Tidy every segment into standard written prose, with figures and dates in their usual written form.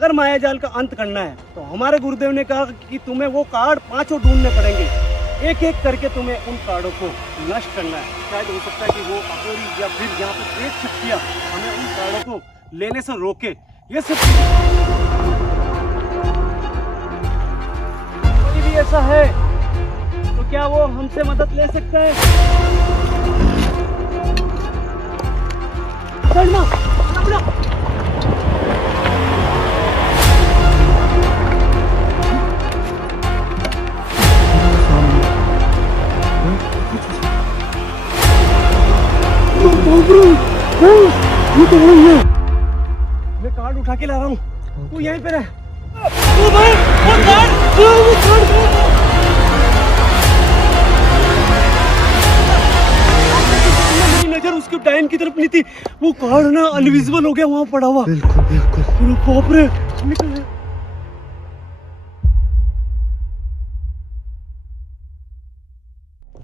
अगर माया जाल का अंत करना है तो हमारे गुरुदेव ने कहा कि तुम्हें वो कार्ड 5 ढूंढने पड़ेंगे। एक एक करके तुम्हें उन कार्डों को नष्ट करना है। शायद हो सकता है कि वो अघोरी या फिर यहाँ पे प्रेत शक्तियाँ हमें उन कार्डों को लेने से रोके। ये सब कोई भी ऐसा है तो क्या वो हमसे मदद ले सकता है? चढ़ना, चढ़ना। ये तो वही है। मैं कार्ड उठा के ला रहा हूँ, तू यहीं पे रह। वो भाई, वो कार्ड मेरी नजर उसके डायन की तरफ नहीं थी। वो कार्ड ना अनविजिबल हो गया वहाँ पड़ा हुआ। बिल्कुल बिल्कुल। बाप रे, निकल।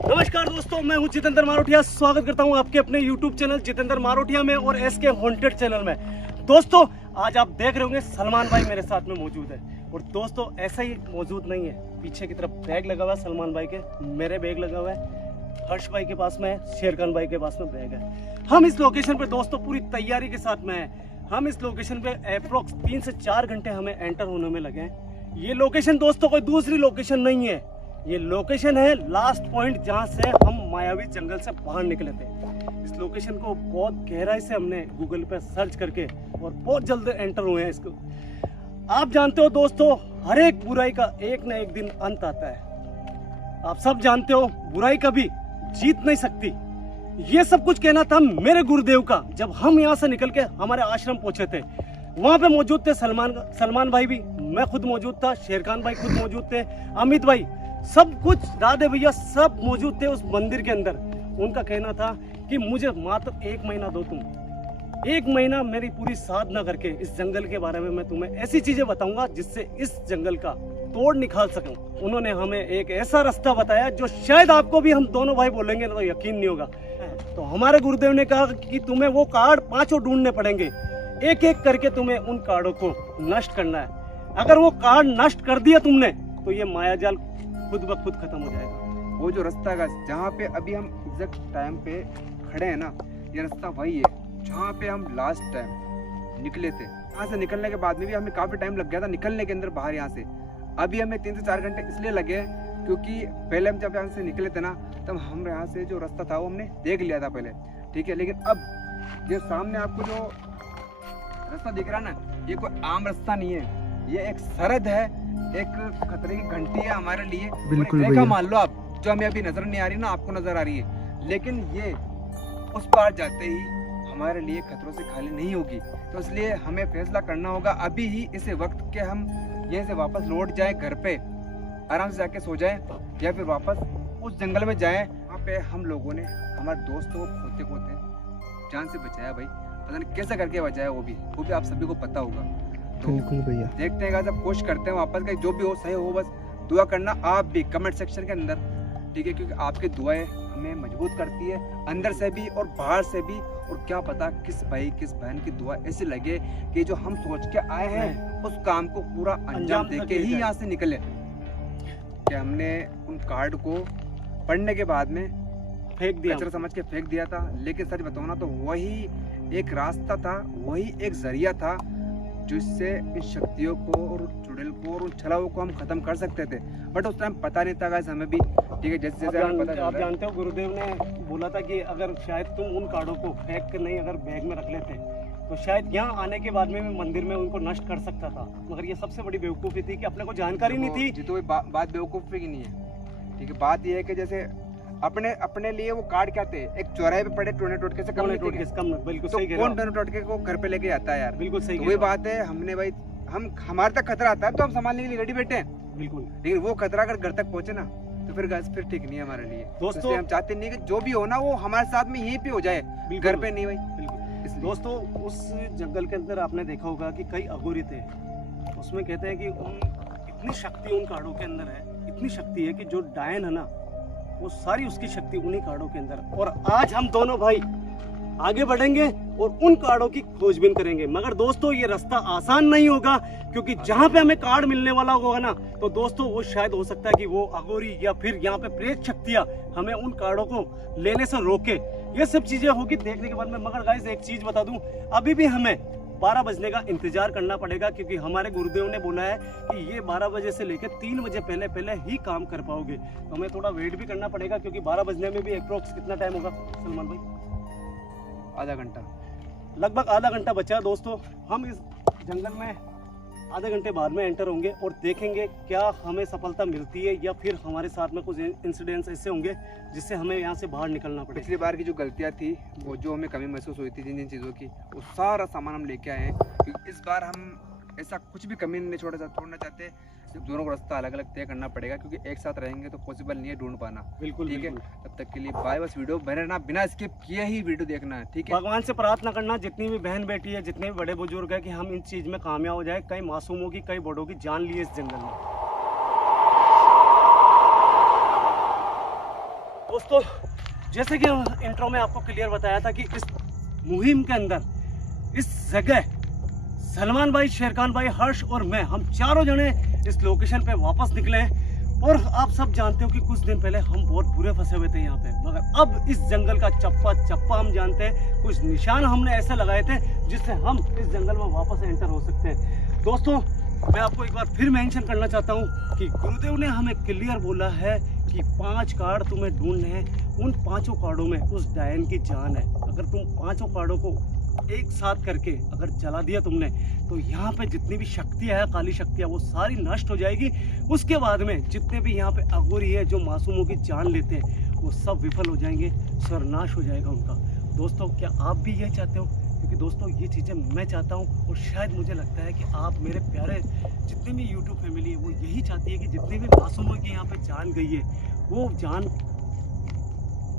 नमस्कार दोस्तों, मैं हूं जितेंद्र मारोटिया। स्वागत करता हूं आपके अपने YouTube चैनल जितेंद्र मारोटिया में और SK हॉन्टेड चैनल में। दोस्तों, आज आप देख रहे होंगे सलमान भाई मेरे साथ में मौजूद है। और दोस्तों, ऐसा ही मौजूद नहीं है, पीछे की तरफ बैग लगा हुआ है सलमान भाई के, मेरे बैग लगा हुआ है, हर्ष भाई के पास में है, शेरखान भाई के पास में बैग है। हम इस लोकेशन पे दोस्तों पूरी तैयारी के साथ में है। हम इस लोकेशन पे अप्रोक्स 3 से 4 घंटे हमें एंटर होने में लगे हैं। ये लोकेशन दोस्तों कोई दूसरी लोकेशन नहीं है, ये लोकेशन है लास्ट पॉइंट जहां से हम मायावी जंगल से बाहर निकले थे। इस लोकेशन को बहुत गहराई से हमने गूगल पे सर्च करके और बहुत जल्द एंटर हुए हैं इसको। आप जानते हो दोस्तों, हर एक बुराई का एक न एक दिन अंत आता है। आप सब जानते हो बुराई कभी जीत नहीं सकती। ये सब कुछ कहना था मेरे गुरुदेव का जब हम यहाँ से निकल के हमारे आश्रम पहुंचे थे। वहां पे मौजूद थे सलमान भाई भी, मैं खुद मौजूद था, शेरखान भाई खुद मौजूद थे, अमित भाई, सब कुछ राधे भैया सब मौजूद थे उस मंदिर के अंदर। उनका कहना था कि मुझे मात्र 1 महीना दो, तुम 1 महीना मेरी पूरी साधना करके इस जंगल के बारे में मैं तुम्हें ऐसी चीजें बताऊंगा जिससे इस जंगल का तोड़ निकाल सकूं। उन्होंने हमें एक ऐसा रास्ता बताया जो शायद आपको भी हम दोनों भाई बोलेंगे तो यकीन नहीं होगा। तो हमारे गुरुदेव ने कहा कि तुम्हें वो कार्ड 5 ढूंढने पड़ेंगे। एक एक करके तुम्हें उन कार्डों को नष्ट करना है। अगर वो कार्ड नष्ट कर दिया तुमने तो ये मायाजाल खुद ब खुद खत्म हो जाएगा। वो जो रास्ता है जहाँ पे अभी हम एग्जैक्ट टाइम पे खड़े हैं ना, ये रास्ता वही है जहाँ पे हम लास्ट टाइम निकले थे। यहाँ से निकलने के बाद में भी हमें काफी टाइम लग गया था निकलने के अंदर बाहर यहाँ से। अभी हमें 3 से 4 घंटे इसलिए लगे क्योंकि पहले हम जब यहाँ से निकले थे ना तब हम यहाँ से जो रास्ता था वो हमने देख लिया था पहले, ठीक है। लेकिन अब ये सामने आपको जो रास्ता दिख रहा है ना, ये कोई आम रास्ता नहीं है, ये एक सरहद है, एक खतरे की घंटी है हमारे लिए। बिल्कुल रेखा मान लो आप, जो हमें अभी नजर नहीं आ रही ना, आपको नजर आ रही है, लेकिन ये उस पार जाते ही हमारे लिए खतरों से खाली नहीं होगी। तो इसलिए हमें फैसला करना होगा अभी ही इस वक्त के हम यहीं से वापस लौट जाए घर पे, आराम से जाके सो जाए, या फिर वापस उस जंगल में जाए। वहाँ पे हम लोगों ने हमारे दोस्तों को खोते खोते जान से बचाया भाई, पता नहीं कैसे करके बचाया, वो भी आप सभी को पता होगा। तो बिल्कुल भैया, देखते हैं जब कोशिश करते हैं वापस का, जो भी हो सही हो, बस दुआ करना आप भी कमेंट सेक्शन के अंदर, ठीक है, क्योंकि आपकी दुआएं हमें मजबूत करती है अंदर से भी और बाहर से भी। और क्या पता किस भाई किस बहन की दुआ ऐसी लगे कि जो हम सोच के आए हैं उस काम को पूरा अंजाम देके ही यहाँ से निकले। कि हमने उन कार्ड को पढ़ने के बाद में फेंक दिया, कचरा समझ के फेंक दिया था, लेकिन सच बताओ ना तो वही एक रास्ता था, वही एक जरिया था जिससे इन शक्तियों को और चुड़ैल को और उन छलाओं को हम खत्म कर सकते थे। बट उस टाइम पता नहीं था गाइस हमें भी, ठीक है। जैसे जैसे हमें पता आप जानते हो गुरुदेव ने बोला था कि अगर शायद तुम उन कार्डों को फेंक कर नहीं अगर बैग में रख लेते तो शायद यहाँ आने के बाद में मैं मंदिर में उनको नष्ट कर सकता था। मगर ये सबसे बड़ी बेवकूफ़ी थी कि अपने को जानकारी नहीं थी। जी तो बात बेवकूफ़ी की नहीं है, ठीक है। बात ये है कि जैसे अपने लिए वो कार्ड क्या थे, एक चौराहे पे पड़े टोने टोटके से कम, बिल्कुल तो सही कह रहे हो। कौन टोने टोटके को घर पे लेके आता है यार, बिल्कुल सही। वही बात है, हमने भाई हम हमारे तक खतरा आता है तो हम संभालने के लिए रेडी बैठे हैं, बिल्कुल। लेकिन वो खतरा अगर घर तक पहुंचे ना तो फिर ठीक नहीं है हमारे लिए दोस्तों। हम चाहते नहीं कि जो भी हो ना वो हमारे साथ में यहीं पे हो जाए, घर पे नहीं भाई, बिल्कुल। दोस्तों, उस जंगल के अंदर आपने देखा होगा कि कई अघोरी थे। उसमें कहते हैं कि इतनी शक्ति उन कार्डों के अंदर है, इतनी शक्ति है कि जो डायन है ना वो सारी उसकी शक्ति उन्हीं कार्डों के अंदर। और आज हम दोनों भाई आगे बढ़ेंगे और उन कार्डों की खोजबीन करेंगे। मगर दोस्तों ये रास्ता आसान नहीं होगा, क्योंकि जहां पे हमें कार्ड मिलने वाला होगा ना, तो दोस्तों वो शायद हो सकता है कि वो अघोरी या फिर यहाँ पे प्रेत शक्तियां हमें उन कार्डों को लेने से रोके। ये सब चीजें होगी देखने के बाद में। मगर गाइस एक चीज बता दूं, अभी भी हमें 12 बजने का इंतजार करना पड़ेगा, क्योंकि हमारे गुरुदेव ने बोला है कि ये 12 बजे से लेकर 3 बजे पहले पहले ही काम कर पाओगे। तो हमें थोड़ा वेट भी करना पड़ेगा, क्योंकि 12 बजने में भी अप्रोक्स कितना टाइम होगा सलमान भाई? आधा घंटा, लगभग आधा घंटा बचा है दोस्तों। हम इस जंगल में आधे घंटे बाद में एंटर होंगे और देखेंगे क्या हमें सफलता मिलती है या फिर हमारे साथ में कुछ इंसिडेंट्स ऐसे होंगे जिससे हमें यहाँ से बाहर निकलना पड़े। पिछली बार की जो गलतियाँ थी, वो जो हमें कमी महसूस हुई थी जिन जिन चीज़ों की, वो सारा सामान हम लेके आए हैं। क्योंकि इस बार हम ऐसा कुछ भी कमी नहीं छोड़ना चाहते। दोनों को रास्ता अलग अलग तय करना पड़ेगा, क्योंकि एक साथ रहेंगे तो पॉसिबल नहीं है ढूंढ पाना। बिल्कुल ठीक है, बिल्कुल। तब तक के लिए बाय। बस वीडियो बने रहना, बिना स्किप किए ही वीडियो देखना है, ठीक है। भगवान से प्रार्थना करना, जितनी भी बहन बेटी है, जितने भी बड़े बुजुर्ग है, कि हम इन चीज में कामयाब हो जाए। कई मासूमों की, कई बड़ों की जान ली है इस जंगल में। दोस्तों जैसे कि इंट्रो में आपको क्लियर बताया था कि इस मुहिम के अंदर इस जगह सलमान भाई, शेरखान भाई, हर्ष और मैं, हम चारों जने इस लोकेशन पे वापस निकले हैं। और आप सब जानते हो कि कुछ दिन पहले हम बहुत बुरे फंसे हुए थे यहाँ पे, मगर अब इस जंगल का चप्पा चप्पा हम जानते हैं। कुछ निशान हमने ऐसे लगाए थे जिससे हम इस जंगल में वापस एंटर हो सकते हैं। दोस्तों मैं आपको एक बार फिर मेंशन करना चाहता हूँ कि गुरुदेव ने हमें क्लियर बोला है कि 5 कार्ड तुम्हें ढूंढने हैं। उन 5 कार्डों में उस डायन की जान है। अगर तुम 5 कार्डों को एक साथ करके अगर जला दिया तुमने, तो यहाँ पे जितनी भी शक्तियाँ है, काली शक्तियाँ, वो सारी नष्ट हो जाएगी। उसके बाद में जितने भी यहाँ पे अघोरी है जो मासूमों की जान लेते हैं, वो सब विफल हो जाएंगे, सर्वनाश हो जाएगा उनका। दोस्तों क्या आप भी ये चाहते हो? क्योंकि दोस्तों ये चीज़ें मैं चाहता हूँ, और शायद मुझे लगता है कि आप मेरे प्यारे जितने भी यूट्यूब फैमिली है वो यही चाहती है कि जितने भी मासूमों की यहाँ पे जान गई है, वो जान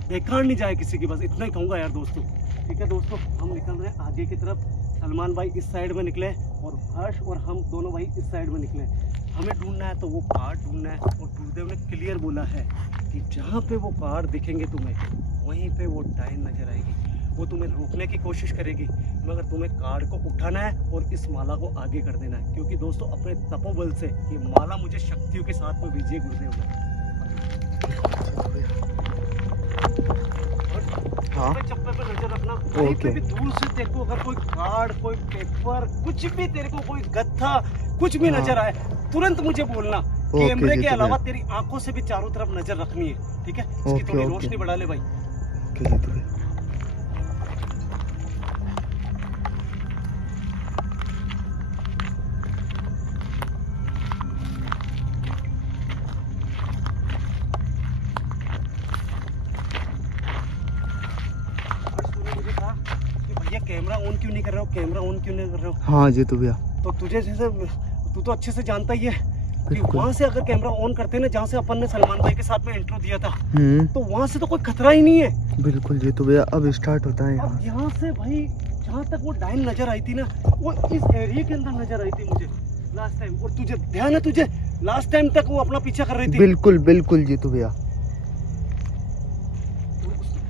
बेकार नहीं जाए किसी की। बस इतना ही कहूँगा यार दोस्तों। ठीक है दोस्तों, हम निकल रहे हैं आगे की तरफ। सलमान भाई इस साइड में निकले और हर्ष और हम दोनों भाई इस साइड में निकले। हमें ढूंढना है तो वो कार्ड ढूंढना है, और गुरुदेव ने क्लियर बोला है कि जहाँ पे वो कार्ड दिखेंगे तुम्हें, वहीं पे वो डायन नजर आएगी। वो तुम्हें रोकने की कोशिश करेगी, मगर तुम्हें कार्ड को उठाना है और इस माला को आगे कर देना है। क्योंकि दोस्तों अपने तपोबल से ये माला मुझे शक्तियों के साथ में भेजिए गुरुदेव ने। हाँ, चप्पे पे नजर रखना। कहीं पे भी दूर से तेरे को अगर कोई कार्ड, कोई पेपर, कुछ भी तेरे को, कोई गत्था, कुछ भी नजर आए, तुरंत मुझे बोलना। कैमरे के अलावा तेरी आंखों से भी चारों तरफ नजर रखनी है, ठीक है? इसकी थोड़ी रोशनी बढ़ा ले भाई। कैमरा ऑन क्यों नहीं कर रहे हो? कैमरा ऑन क्यों नहीं कर रहे हो? हाँ जी तो भैया, तो तुझे जैसे, तू तो अच्छे से जानता ही है कि वहाँ से अगर कैमरा ऑन करते ना, जहाँ से अपन ने सलमान भाई के साथ में इंट्रो दिया था, तो वहाँ से तो कोई खतरा ही नहीं है। बिल्कुल जी तो भैया, अब स्टार्ट होता है। अब यहाँ से भाई जहाँ तक वो डायन नजर आई थी ना, वो इस एरिया के अंदर नजर आई थी मुझे लास्ट टाइम। और तुझे ध्यान है, तुझे लास्ट टाइम तक वो अपना पीछा कर रही थी। बिल्कुल बिल्कुल जी तो भैया।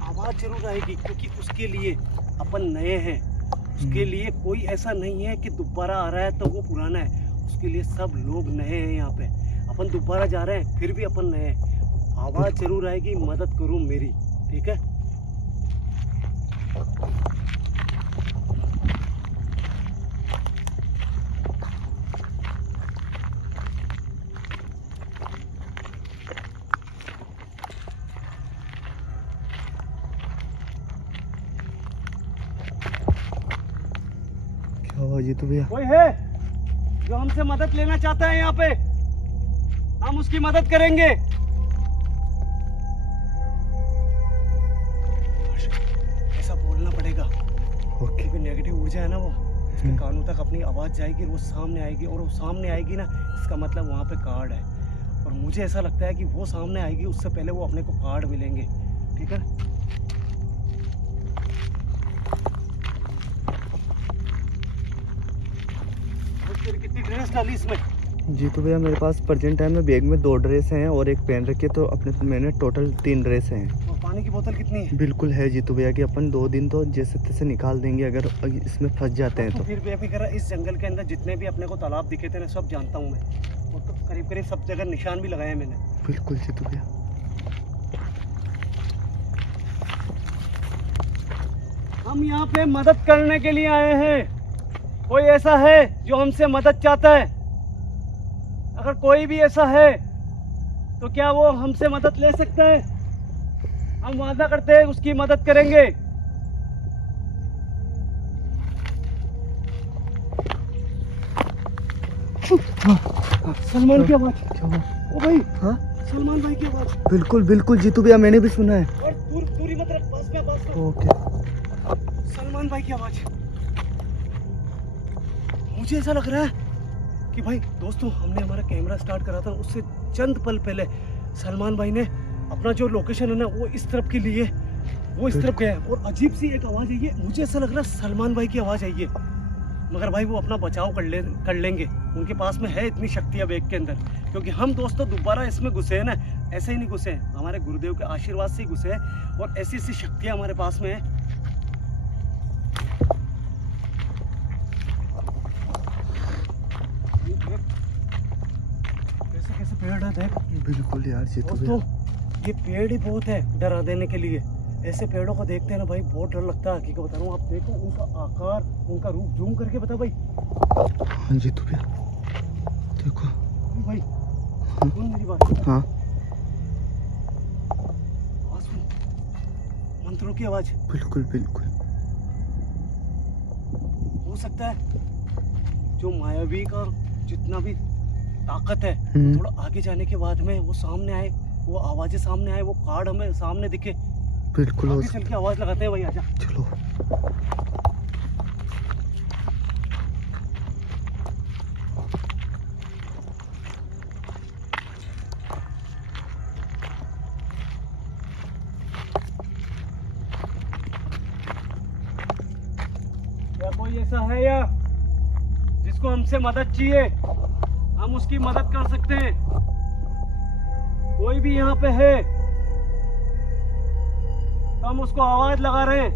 आवाज जरूर आएगी, क्योंकि उसके लिए अपन नए हैं। उसके लिए कोई ऐसा नहीं है कि दोबारा आ रहा है तो वो पुराना है। उसके लिए सब लोग नए हैं यहाँ पे। अपन दोबारा जा रहे हैं फिर भी अपन नए हैं। आवाज जरूर आएगी, मदद करो मेरी, ठीक है? जी तो भैया, कोई है जो हमसे मदद लेना चाहता है यहाँ पे? हम उसकी मदद करेंगे। ऐसा बोलना पड़ेगा, क्योंकि नेगेटिव ऊर्जा है ना, वो उसके कानों तक अपनी आवाज जाएगी, वो सामने आएगी, और वो सामने आएगी ना, इसका मतलब वहाँ पे कार्ड है। और मुझे ऐसा लगता है कि वो सामने आएगी, उससे पहले वो अपने को कार्ड मिलेंगे, ठीक है? कितनी ड्रेस डाली इसमें? जी तो भैया, मेरे पास प्रेजेंट टाइम में बैग में 2 ड्रेस हैं और एक पहन रखी है, तो अपने मैंने टोटल 3 ड्रेस हैं। और पानी पानी की बोतल कितनी है? बिल्कुल है जीतू भैया कि अपन 2 दिन तो जैसे तैसे निकाल देंगे अगर इसमें फंस जाते हैं तो तो। फिर बेफिक्र इस जंगल के अंदर जितने भी अपने को तालाब दिखे थे ना सब जानता हूँ मैं, वो तो करीब करीब सब जगह निशान भी लगाए हैं मैंने। बिल्कुल जीतू भैया। हम यहाँ पे मदद करने के लिए आए हैं। कोई ऐसा है जो हमसे मदद चाहता है? अगर कोई भी ऐसा है तो क्या वो हमसे मदद ले सकता है? हम वादा करते हैं उसकी मदद करेंगे। सलमान की आवाज। क्या हुआ? ओ भाई, हाँ सलमान भाई की आवाज। बिल्कुल बिल्कुल जीतू भैया, मैंने भी सुना है। और दूरी मत रख, पास में पास में। ओके। सलमान भाई की आवाज। मुझे ऐसा लग रहा है कि भाई दोस्तों, हमने हमारा कैमरा स्टार्ट करा था उससे चंद पल पहले सलमान भाई ने अपना जो लोकेशन है ना वो इस तरफ के लिए वो इस तरफ गया है और अजीब सी एक आवाज आई है। मुझे ऐसा लग रहा है सलमान भाई की आवाज आई है, मगर भाई वो अपना बचाव कर लेंगे। उनके पास में है इतनी शक्ति अब एक के अंदर, क्योंकि हम दोस्तों दोबारा इसमें घुसे हैं ना, ऐसे ही नहीं घुसे हैं, हमारे गुरुदेव के आशीर्वाद से ही घुसे हैं और ऐसी ऐसी शक्तियां हमारे पास में है। कैसे कैसे पेड़ है देख। बिल्कुल यार जीतू भैया। दोस्तों ये पेड़ ही बहुत है डरा देने के लिए। ऐसे पेड़ों को देखते हैं ना भाई बहुत डर लगता है। हकीकत बता रहा हूँ, आप देखो उनका आकार, उनका रूप, जूम करके बता भाई। हाँ जीतू भैया देखो। भाई हाँ। सुन मेरी बात। हाँ आवाज सुन, मंत्रों की आवाज। बिल्कुल बिल्कुल। हो सकता है जो मायावी का जितना भी ताकत है थोड़ा आगे जाने के बाद में वो सामने आए, वो आवाजें सामने आए, वो कार्ड हमें सामने दिखे। बिल्कुल हो आगे चल के आवाज लगाते हैं भाई, आजा। चलो। क्या कोई ऐसा है या जिसको हमसे मदद चाहिए? हम उसकी मदद कर सकते हैं। कोई भी यहाँ पे है तो हम उसको आवाज लगा रहे हैं।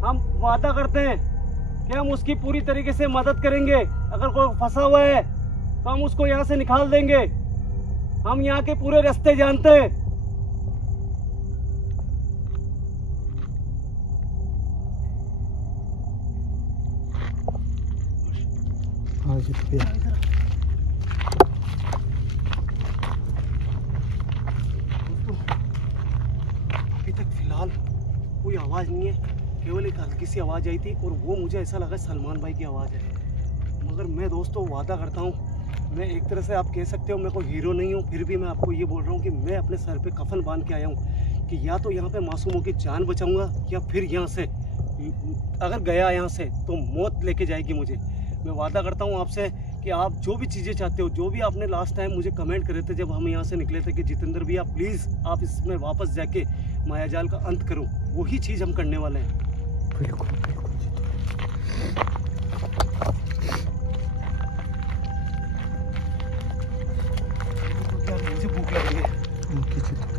हम वादा करते हैं कि हम उसकी पूरी तरीके से मदद करेंगे। अगर कोई फंसा हुआ है तो हम उसको यहाँ से निकाल देंगे। हम यहाँ के पूरे रास्ते जानते हैं। हाँ जीतू भैया। अभी तक फिलहाल कोई आवाज नहीं है, केवल एक हल्की सी आवाज आई थी और वो मुझे ऐसा लगा सलमान भाई की आवाज है। मगर मैं दोस्तों वादा करता हूँ, मैं एक तरह से आप कह सकते हो मैं कोई हीरो नहीं हूँ, फिर भी मैं आपको ये बोल रहा हूँ कि मैं अपने सर पे कफन बांध के आया हूँ कि या तो यहाँ पे मासूमों की जान बचाऊंगा या फिर यहाँ से अगर गया यहाँ से तो मौत लेके जाएगी मुझे। मैं वादा करता हूँ आपसे कि आप जो भी चीज़ें चाहते हो, जो भी आपने लास्ट टाइम मुझे कमेंट करे थे जब हम यहाँ से निकले थे कि जितेंद्र भैया प्लीज़ आप इसमें वापस जाके मायाजाल का अंत करो, वही चीज़ हम करने वाले हैं। बिल्कुल बिल्कुल जीतू। तो क्या मुझे भूख लग रही है। ओके जीतू।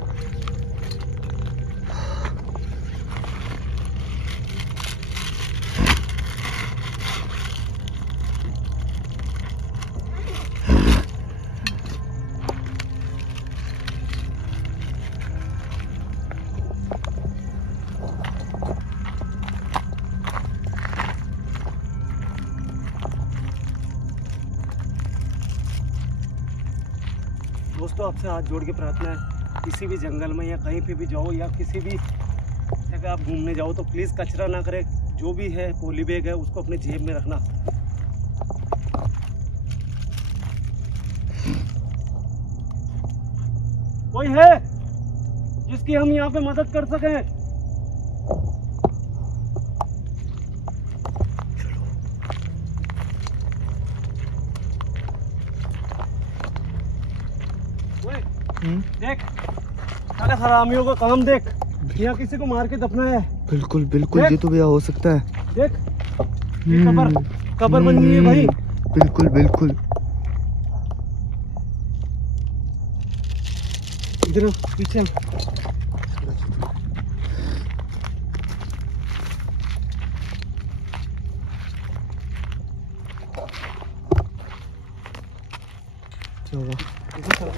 दोस्तों आपसे हाथ जोड़ के प्रार्थना है, किसी भी जंगल में या कहीं पे भी जाओ या किसी भी जगह आप घूमने जाओ तो प्लीज़ कचरा ना करें। जो भी है पॉली बैग है उसको अपने जेब में रखना। कोई है जिसकी हम यहाँ पे मदद कर सकें? देख सारे हरामियों का काम देख, यहाँ किसी को मार के दफनाया है। बिल्कुल बिल्कुल देख। जीतू भैया हो सकता है। देख ये कबर बन गई है भाई। बिल्कुल बिल्कुल। इधर पीछे क्या हुआ? इधर चलो।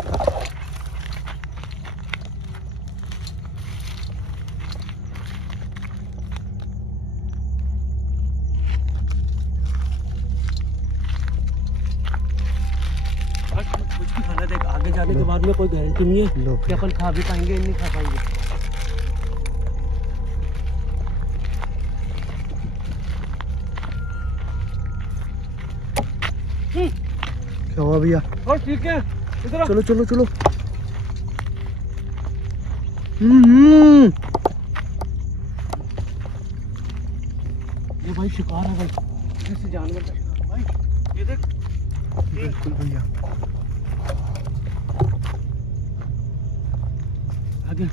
कुछ भी खाना देख, आगे जाने के बाद में कोई गारंटी नहीं है लो कि अपन खा भी पाएंगे नहीं खा पाएंगे। क्या हुआ भैया? और ठीक है, इधर आओ। चलो चलो चलो। ये भाई शिकार है भाई, जैसे जानवर का शिकार भाई। ये देख, ये बिल्कुल भैया। आगे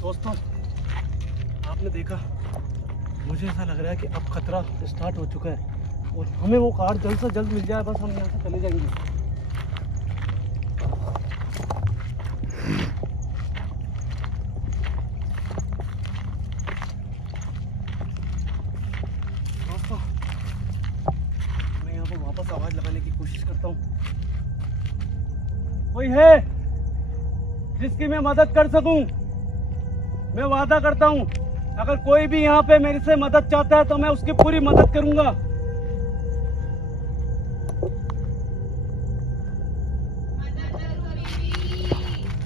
दोस्तों, आपने देखा, मुझे ऐसा लग रहा है कि अब खतरा स्टार्ट हो चुका है और हमें वो कार जल्द से जल्द मिल जाए, बस हम यहाँ से चले जाएंगे। दोस्तों, मैं यहाँ पर वापस आवाज लगाने की कोशिश करता हूँ। कोई है जिसकी मैं मदद कर सकूं? मैं वादा करता हूं, अगर कोई भी यहाँ पे मेरे से मदद चाहता है तो मैं उसकी पूरी मदद करूंगा।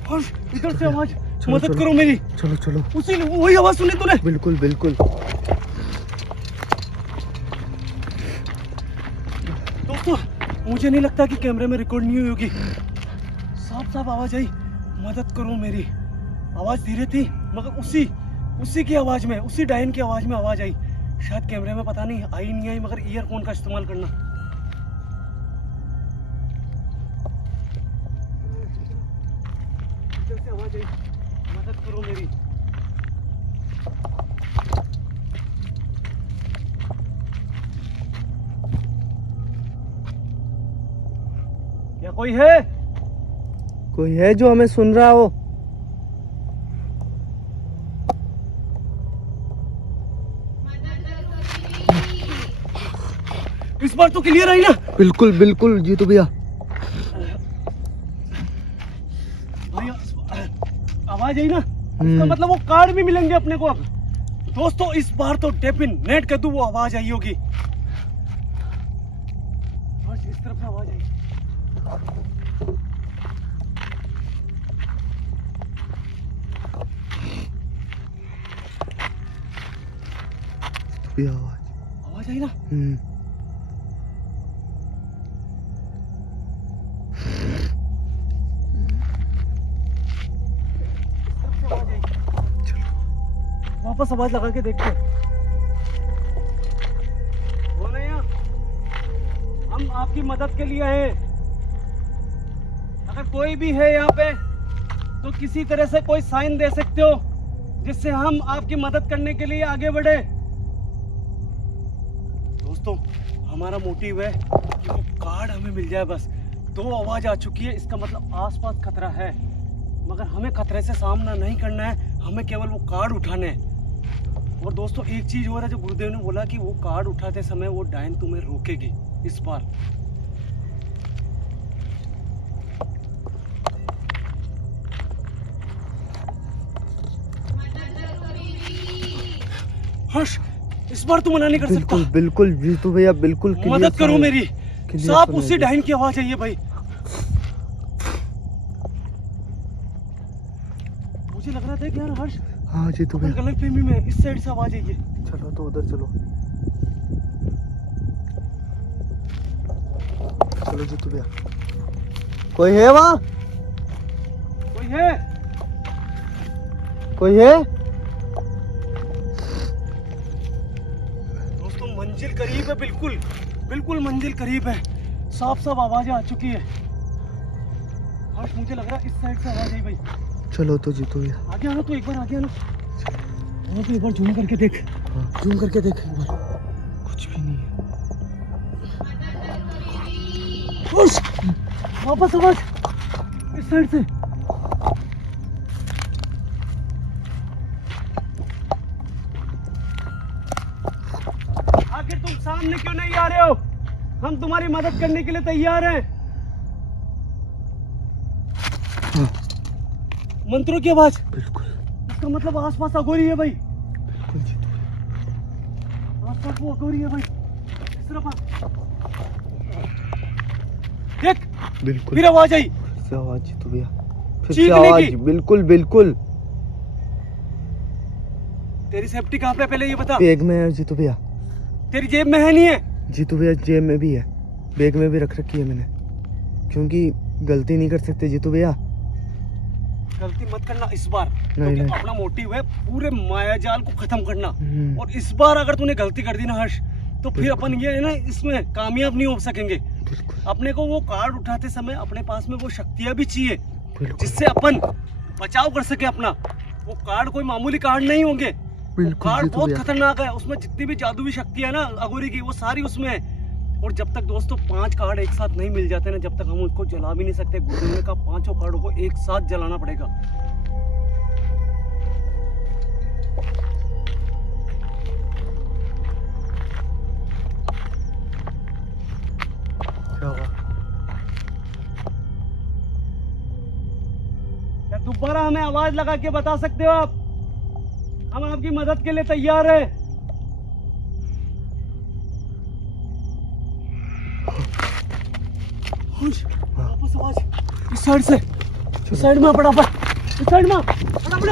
हर्ष, इधर से आवाज, चलो, मदद चलो। करो मेरी। चलो चलो। उसी वही आवाज सुनी तूने? बिल्कुल बिल्कुल। दोस्तों, मुझे नहीं लगता कि कैमरे में रिकॉर्ड नहीं हुई होगी। साफ साफ आवाज आई, मदद करो मेरी। आवाज धीरे थी मगर उसी की आवाज में, उसी डायन की आवाज में आवाज आई। शायद कैमरे में पता नहीं आई नहीं आई, मगर ईयरफोन का इस्तेमाल करना। इधर से आवाज आई, मदद करो मेरी। क्या कोई है? कोई है जो हमें सुन रहा हो? इस बार तो क्लियर आई ना? बिल्कुल बिल्कुल जीतू भैया। भैया, आवाज आई ना? इसका मतलब वो कार्ड भी मिलेंगे अपने को अब। दोस्तों, इस बार तो डेफिनेट कर दूं वो आवाज आई होगी। बस इस तरफ से आवाज आई। भैया आवाज आई ना? वापस आवाज लगा के देखते हैं। वो नहीं है, हम आपकी मदद के लिए हैं। अगर कोई भी है यहाँ पे तो किसी तरह से कोई साइन दे सकते हो जिससे हम आपकी मदद करने के लिए आगे बढ़े। दोस्तों, हमारा मोटिव है कि वो कार्ड हमें मिल जाए बस। 2 आवाज आ चुकी है, इसका मतलब आसपास खतरा है, मगर हमें खतरे से सामना नहीं करना है, हमें केवल वो कार्ड उठाने हैं। और दोस्तों, एक चीज और है जो गुरुदेव ने बोला कि वो कार्ड उठाते समय वो डायन तुम्हें रोकेगी इस बार। हर्ष, इस बार तू मना नहीं कर सकता। बिल्कुल बिल्कुल जीतू भैया, बिल्कुल मदद करो मेरी। साफ उसी डायन की आवाज है ये भाई। मुझे लग रहा था यार हर्ष, हाँ जीतू भैया, गलतफहमी में इस साइड से आवाज आई है। चलो तो उधर चलो। चलो जीतू भैया, कोई है वहाँ? कोई है? कोई है? दोस्तों, मंजिल करीब है, बिल्कुल बिल्कुल मंजिल करीब है। साफ साफ आवाजें आ चुकी है। हर्ष, मुझे लग रहा है इस साइड से आवाज आई भाई। चलो तो जीतू भैया, आगे आना, तो एक बार आगे आना। वहाँ पे एक बार जूम करके देख, जूम करके देख एक बार। कुछ भी नहीं है। हर्ष, वापस आवाज इस साइड से। आखिर तुम सामने क्यों नहीं आ रहे हो? हम तुम्हारी मदद करने के लिए तैयार हैं। हाँ। मंत्रों की आवाज। बिल्कुल इसका मतलब आसपास अघोरी है भाई। बिल्कुल जीतू भैया। आसपास वो अघोरी है भाई। इस तरफ आ। देख बिल्कुल फिर आवाज आई। फिर से आवाज जीतू भैया, फिर से चीखने आवाज। की। बिल्कुल बिल्कुल। तेरी सेफ्टी कहाँ पे है पहले ये बता। बैग में है जीतू भैया। तेरी जेब में है नहीं है? जीतू भैया जेब में भी है, बैग में भी रख रखी है मैंने, क्योंकि गलती नहीं कर सकते जीतू भैया। गलती मत करना इस बार, नहीं, क्योंकि नहीं। अपना मोटिव है पूरे मायाजाल को खत्म करना। और बिल्कुल इस बार अगर तूने गलती कर दी ना हर्ष, तो फिर अपन ये है ना इसमें कामयाब नहीं हो सकेंगे। अपने को वो कार्ड उठाते समय अपने पास में वो शक्तियां भी चाहिए जिससे अपन बचाव कर सके अपना। वो कार्ड कोई मामूली कार्ड नहीं होंगे। वो कार्ड जीतू बहुत भैया। खतरनाक है, उसमें जितनी भी जादुई शक्ति है ना अघोरी की, वो सारी उसमें है। और जब तक दोस्तों 5 कार्ड एक साथ नहीं मिल जाते ना, जब तक हम उसको जला भी नहीं सकते। गुरुदेव ने कहा 5 कार्डों को एक साथ जलाना पड़ेगा। क्या दोबारा हमें आवाज लगा के बता सकते हो आप? हम आपकी मदद के लिए तैयार हैं। वापस आवाज इस साइड से, इस साइड में फटाफट, इस साइड में फटाफट।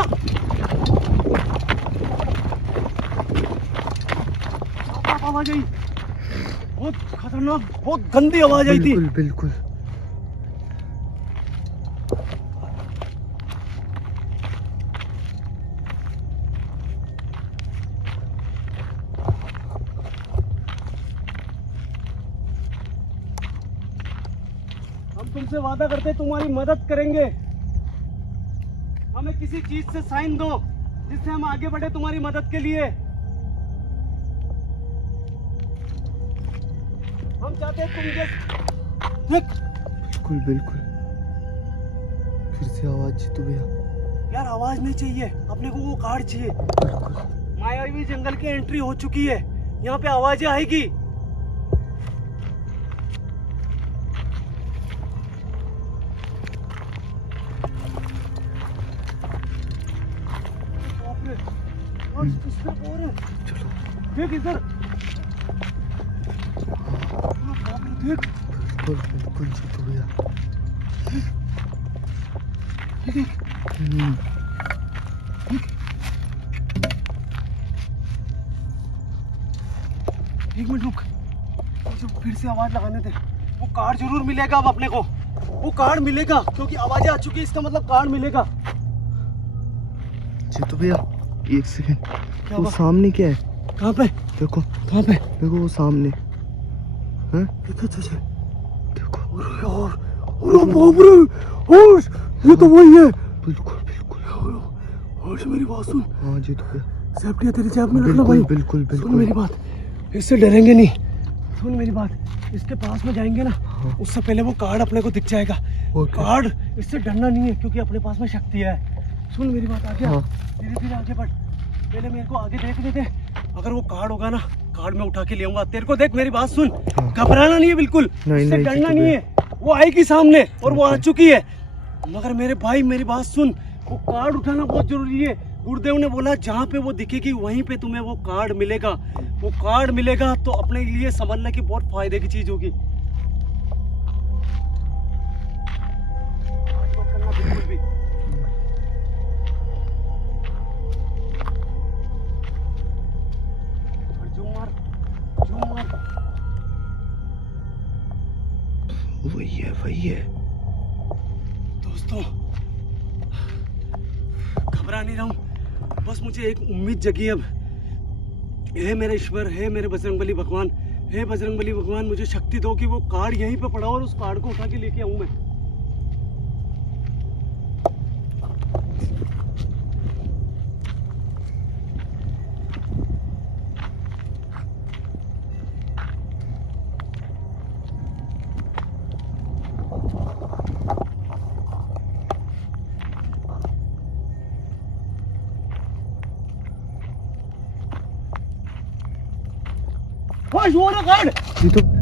आवाज आई, बहुत खतरनाक, बहुत गंदी आवाज आई थी। बिल्कुल बिल्कुल। हम तुमसे वादा करते तुम्हारी मदद करेंगे। हमें किसी चीज से साइन दो जिससे हम आगे बढ़े तुम्हारी मदद के लिए। हम चाहते हैं तुम देख। बिल्कुल बिल्कुल। फिर से आवाज जीतू भैया। यार आवाज नहीं चाहिए, अपने को वो कार्ड चाहिए। बिल्कुल मायावी जंगल की एंट्री हो चुकी है, यहाँ पे आवाजें आएगी। चलो देख इधर, देख बिल्कुल बिल्कुल जीतू भैया। एक मिनट रुक, मुझे फिर से आवाज लगाने दे। वो कार्ड जरूर मिलेगा अब अपने को, वो कार्ड मिलेगा क्योंकि आवाजें आ चुकी है, इसका मतलब कार्ड मिलेगा। जीतू भैया एक सेकंड, क्या वो बात? सामने क्या है? कहाँ पे? देखो कहाँ पे? देखो वो सामने हैं? अच्छा देखो अरे यार, अरे बाप रे, और ये तो वही है। बिल्कुल बिल्कुल। और मेरी बात सुन, हाँ जीतू भैया। सेफ्टी तेरी जेब में रखना भाई। बिल्कुल बिल्कुल सुन मेरी बात, इससे डरेंगे नहीं। सुन मेरी बात, इसके पास में जाएंगे ना, हाँ। उससे पहले वो कार्ड अपने को दिख जाएगा। ओके। कार्ड, इससे डरना नहीं है क्योंकि अपने पास में शक्ति है। सुन मेरी बात, आगे हाँ। धीरे धीरे आगे बढ़। पहले मेरे को आगे देखने दे, अगर वो कार्ड होगा ना, कार्ड में उठा के ले आऊंगा तेरे को। देख मेरी बात सुन, हाँ। घबराना नहीं है बिल्कुल, नहीं, इससे नहीं, डरना ठीक नहीं है। है। वो आएगी सामने और वो आ ओके। चुकी है। मगर मेरे भाई मेरी बात सुन, वो कार्ड उठाना बहुत जरूरी है। गुरुदेव ने बोला जहाँ पे वो दिखेगी वहीं पे तुम्हें वो कार्ड मिलेगा। वो कार्ड मिलेगा तो अपने लिए समझना कि बहुत फायदे की चीज होगी। आज मत करना बिल्कुल भी। और जूम मार, जूम मार। वही है। दोस्तों घबरा नहीं रहा हूँ, बस मुझे एक उम्मीद जगी अब। हे मेरे ईश्वर, हे मेरे बजरंगबली भगवान, हे बजरंगबली भगवान, मुझे शक्ति दो कि वो कार्ड यहीं पे पड़ा हो और उस कार्ड को उठा के लेके आऊं मैं। Push, you wanna guard? ये तो